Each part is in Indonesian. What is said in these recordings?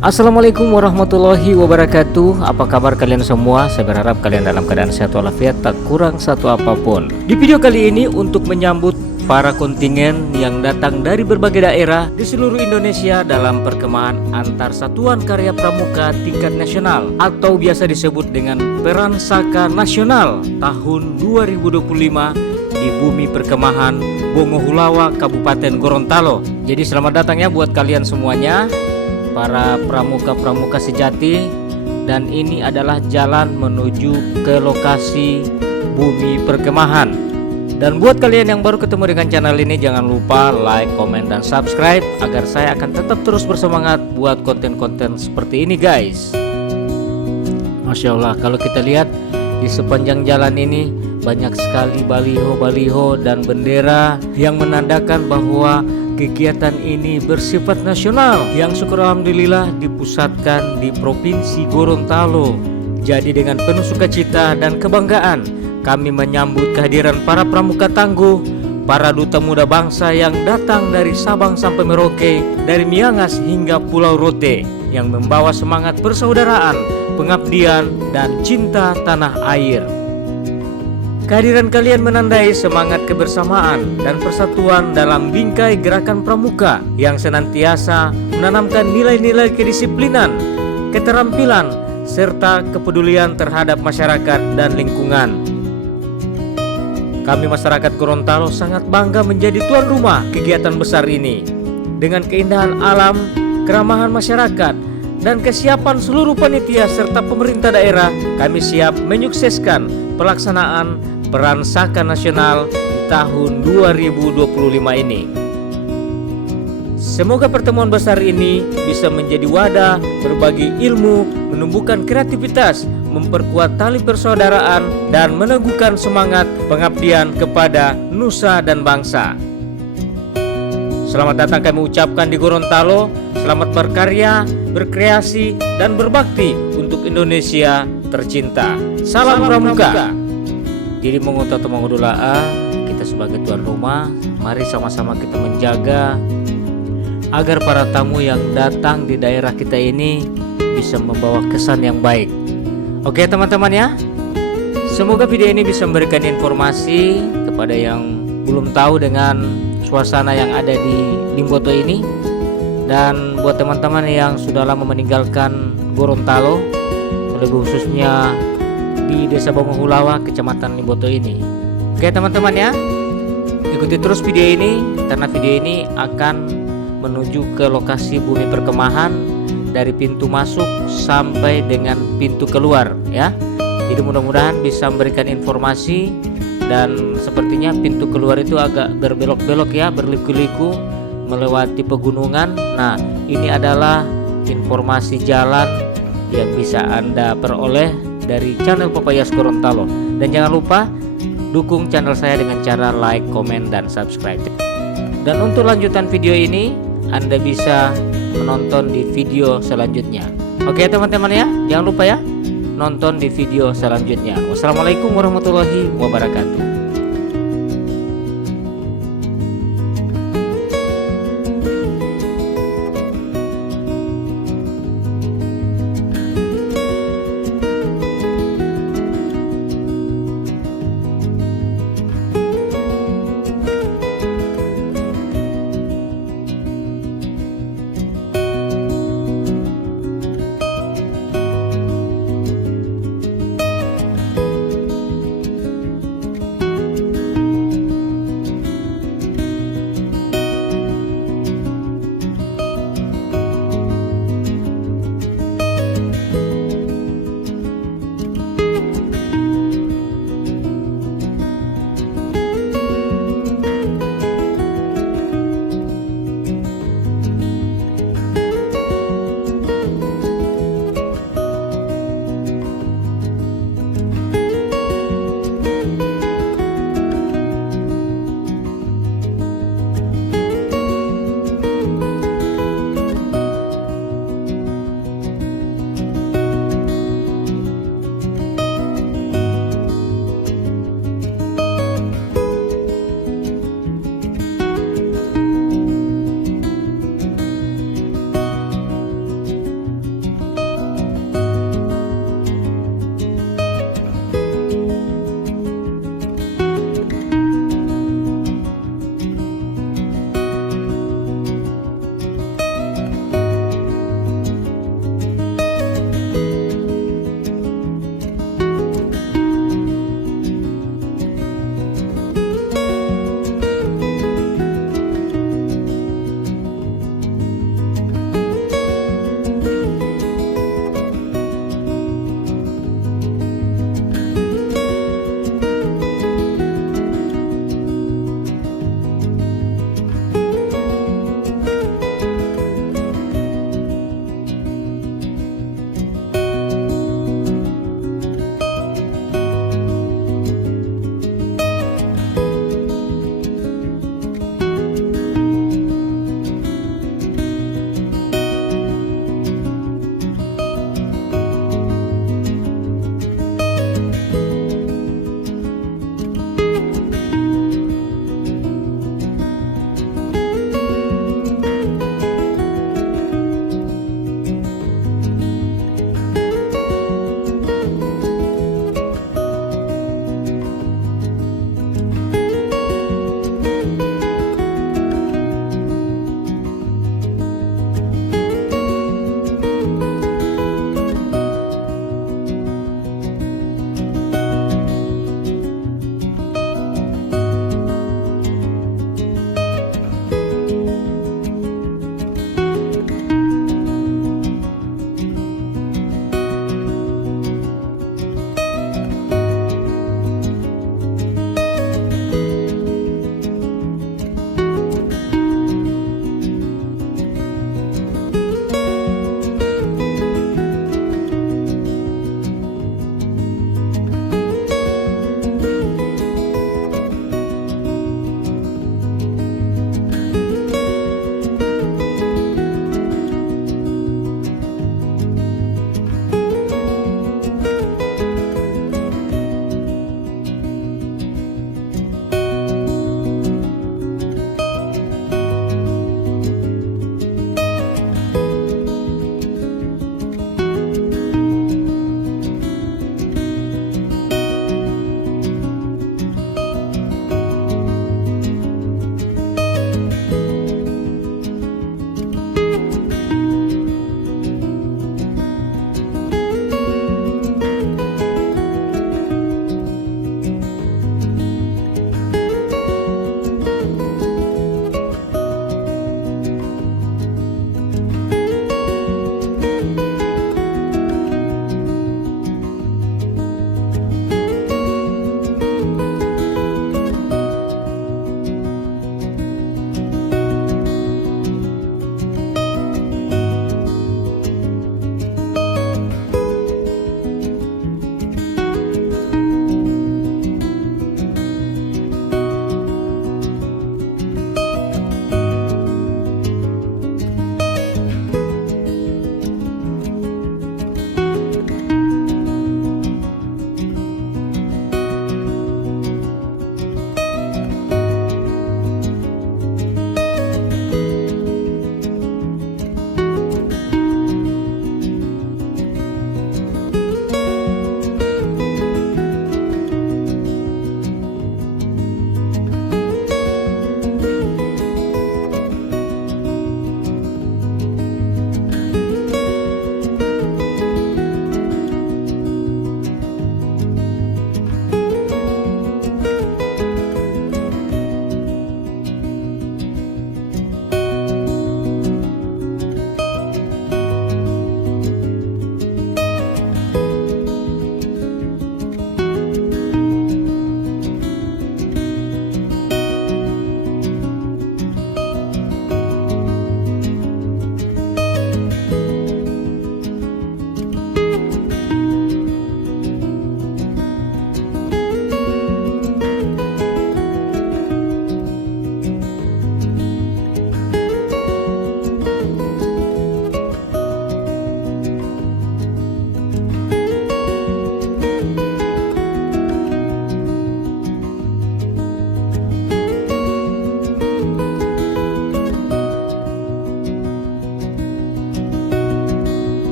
Assalamualaikum warahmatullahi wabarakatuh. Apa kabar kalian semua? Saya berharap kalian dalam keadaan sehat walafiat, tak kurang satu apapun. Di video kali ini untuk menyambut para kontingen yang datang dari berbagai daerah di seluruh Indonesia dalam perkemahan antar satuan karya pramuka tingkat nasional atau biasa disebut dengan Peran Saka Nasional tahun 2025 di bumi Perkemahan, Bongohulawa, Kabupaten Gorontalo. Jadi selamat datang ya buat kalian semuanya, para pramuka-pramuka sejati. Dan ini adalah jalan menuju ke lokasi bumi Perkemahan. Dan buat kalian yang baru ketemu dengan channel ini, jangan lupa like, komen, dan subscribe agar saya akan tetap terus bersemangat buat konten-konten seperti ini guys. Masya Allah, kalau kita lihat di sepanjang jalan ini banyak sekali baliho-baliho dan bendera yang menandakan bahwa kegiatan ini bersifat nasional yang syukur alhamdulillah dipusatkan di Provinsi Gorontalo. Jadi dengan penuh sukacita dan kebanggaan kami menyambut kehadiran para pramuka tangguh, para duta muda bangsa yang datang dari Sabang sampai Merauke, dari Miangas hingga Pulau Rote, yang membawa semangat persaudaraan, pengabdian, dan cinta tanah air. Kehadiran kalian menandai semangat kebersamaan dan persatuan dalam bingkai gerakan pramuka yang senantiasa menanamkan nilai-nilai kedisiplinan, keterampilan, serta kepedulian terhadap masyarakat dan lingkungan. Kami masyarakat Gorontalo sangat bangga menjadi tuan rumah kegiatan besar ini. Dengan keindahan alam, keramahan masyarakat, dan kesiapan seluruh panitia serta pemerintah daerah, kami siap menyukseskan pelaksanaan Peran Saka Nasional di tahun 2025 ini. Semoga pertemuan besar ini bisa menjadi wadah berbagi ilmu, menumbuhkan kreativitas, memperkuat tali persaudaraan, dan meneguhkan semangat pengabdian kepada nusa dan bangsa. Selamat datang kami ucapkan di Gorontalo. Selamat berkarya, berkreasi, dan berbakti untuk Indonesia tercinta. Salam pramuka. Jadi kita sebagai tuan rumah, mari sama-sama kita menjaga agar para tamu yang datang di daerah kita ini bisa membawa kesan yang baik. Oke teman-teman ya, semoga video ini bisa memberikan informasi kepada yang belum tahu dengan suasana yang ada di Limboto ini. Dan buat teman-teman yang sudah lama meninggalkan Gorontalo, lebih khususnya di Desa Bongohulawa, Kecamatan Limboto ini. Oke teman-teman ya, ikuti terus video ini karena video ini akan menuju ke lokasi bumi Perkemahan dari pintu masuk sampai dengan pintu keluar ya. Jadi mudah-mudahan bisa memberikan informasi, dan sepertinya pintu keluar itu agak berbelok-belok ya, berliku-liku melewati pegunungan. Nah, ini adalah informasi jalan yang bisa Anda peroleh dari channel Papayas Gorontalo. Dan jangan lupa dukung channel saya dengan cara like, komen, dan subscribe. Dan untuk lanjutan video ini Anda bisa menonton di video selanjutnya. Oke teman-teman ya, jangan lupa ya nonton di video selanjutnya. Wassalamualaikum warahmatullahi wabarakatuh.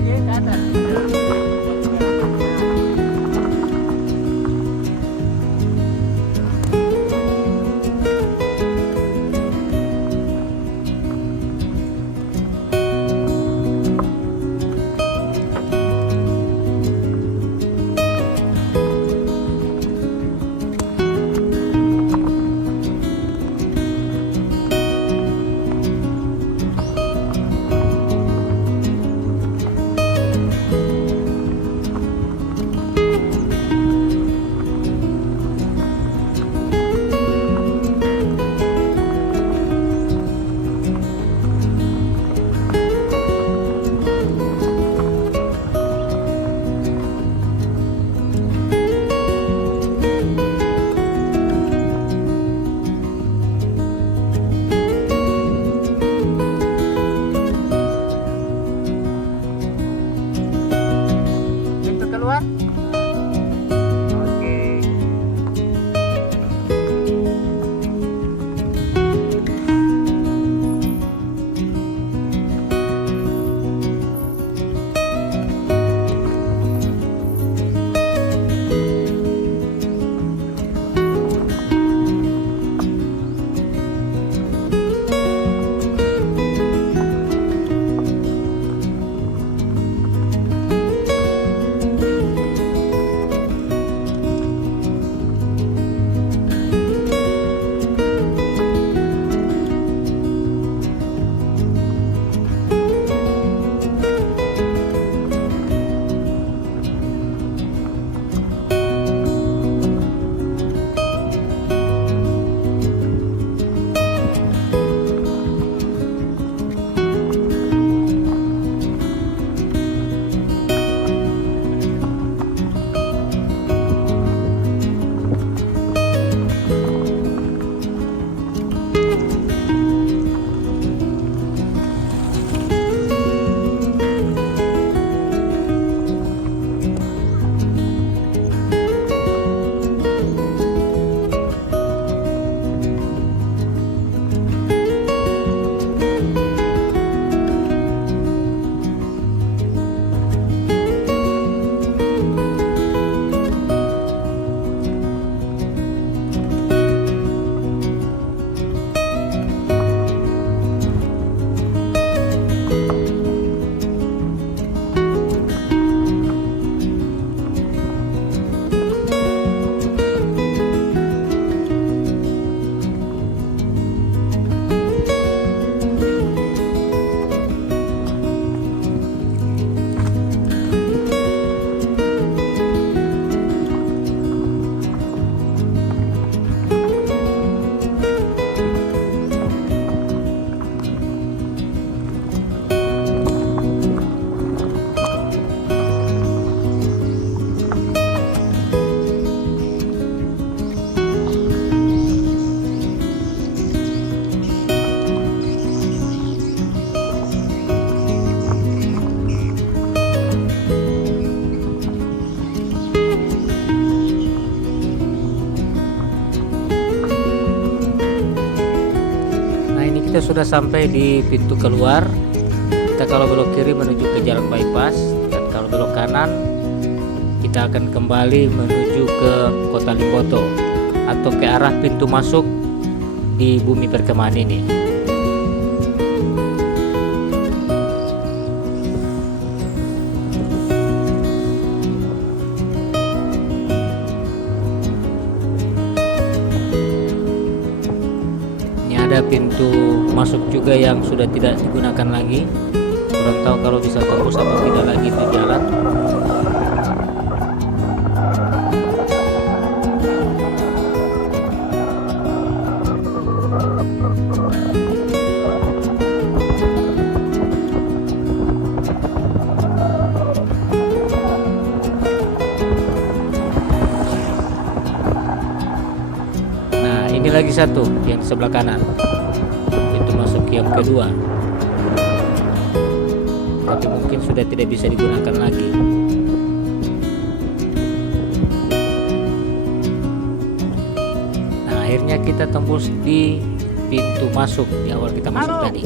lagi ke atas. Keluar. Oke. Kita sudah sampai di pintu keluar. Kita kalau belok kiri menuju ke jalan bypass, dan kalau belok kanan kita akan kembali menuju ke kota Limboto atau ke arah pintu masuk di bumi Perkemahan ini. Ada pintu masuk juga yang sudah tidak digunakan lagi. Kurang tahu kalau bisa tembus atau tidak lagi itu jalan. Nah, ini lagi satu yang di sebelah kanan. Itu masuk yang kedua. Tapi mungkin sudah tidak bisa digunakan lagi. Nah, akhirnya kita tembus di pintu masuk di awal kita masuk tadi.